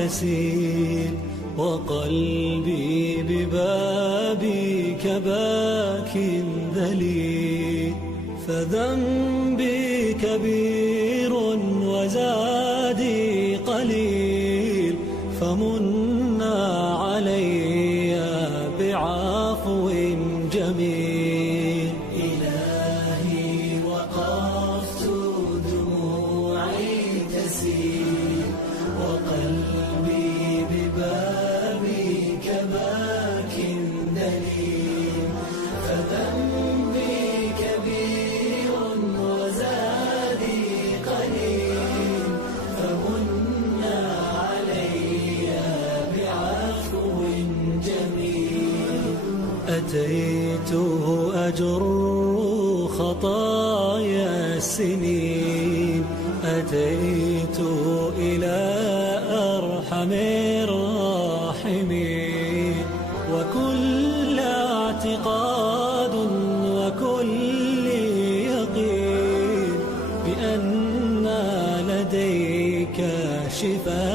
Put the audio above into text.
تسيل، وقلبي ببابك باك ذليل. فذنبي كبير وزادي قليل، فمنا علي بعفو جميل. إلهي وقفت دموعي تسيل، وقلبي ببابك باك دليل. فذنبي كبير وزادي قليل، فمنا علي بعفو جميل. أتيته أجر خطايا السنين، أتيت إلى أرحم الراحمين. وكل اعتقاد وكل يقين بأن لديك شفاء